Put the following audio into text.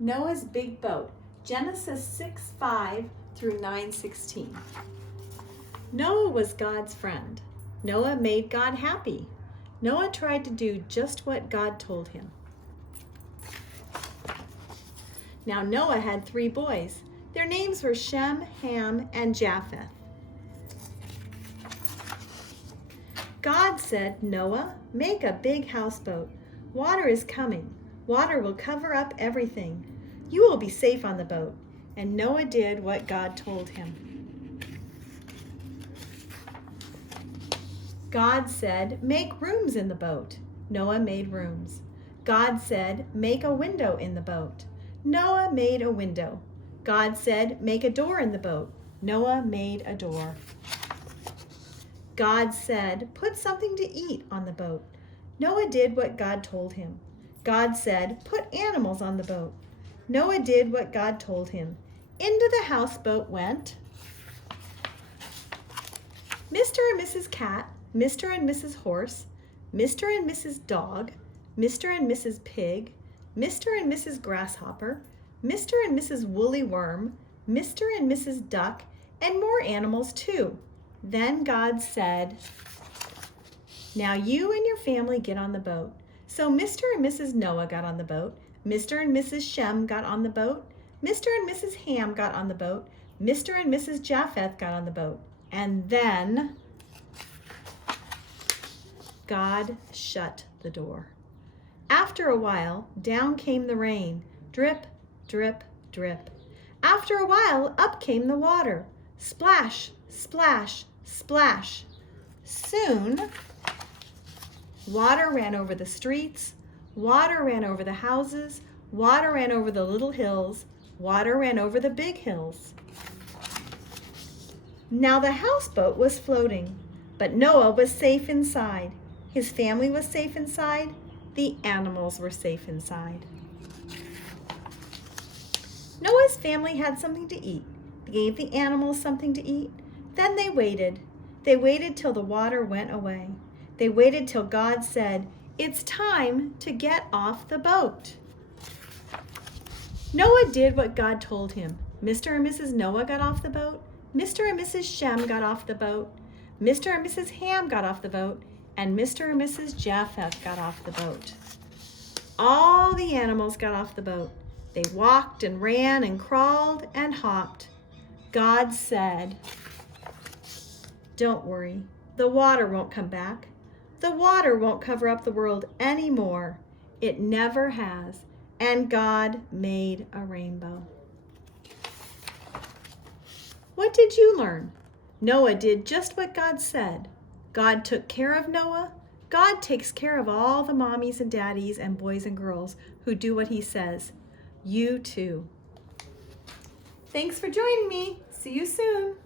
Noah's big boat, Genesis 6:5 through 9:16. Noah was God's friend. Noah made God happy. Noah tried to do just what God told him. Now Noah had 3 boys. Their names were Shem, Ham, and Japheth. God said, "Noah, make a big houseboat. Water is coming. Water will cover up everything. You will be safe on the boat." And Noah did what God told him. God said, "Make rooms in the boat." Noah made rooms. God said, "Make a window in the boat." Noah made a window. God said, "Make a door in the boat." Noah made a door. God said, "Put something to eat on the boat." Noah did what God told him. God said, "Put animals on the boat." Noah did what God told him. Into the houseboat went Mr. and Mrs. Cat, Mr. and Mrs. Horse, Mr. and Mrs. Dog, Mr. and Mrs. Pig, Mr. and Mrs. Grasshopper, Mr. and Mrs. Woolly Worm, Mr. and Mrs. Duck, and more animals too. Then God said, "Now you and your family get on the boat." So Mr. and Mrs. Noah got on the boat. Mr. and Mrs. Shem got on the boat. Mr. and Mrs. Ham got on the boat. Mr. and Mrs. Japheth got on the boat. And then God shut the door. After a while, down came the rain. Drip, drip, drip. After a while, up came the water. Splash, splash, splash. Soon, water ran over the streets, water ran over the houses, water ran over the little hills, water ran over the big hills. Now the houseboat was floating, but Noah was safe inside. His family was safe inside. The animals were safe inside. Noah's family had something to eat. They gave the animals something to eat. Then they waited. They waited till the water went away. They waited till God said, "It's time to get off the boat." Noah did what God told him. Mr. and Mrs. Noah got off the boat. Mr. and Mrs. Shem got off the boat. Mr. and Mrs. Ham got off the boat. And Mr. and Mrs. Japheth got off the boat. All the animals got off the boat. They walked and ran and crawled and hopped. God said, "Don't worry, the water won't come back. The water won't cover up the world anymore. It never has." And God made a rainbow. What did you learn? Noah did just what God said. God took care of Noah. God takes care of all the mommies and daddies and boys and girls who do what he says. You too. Thanks for joining me. See you soon.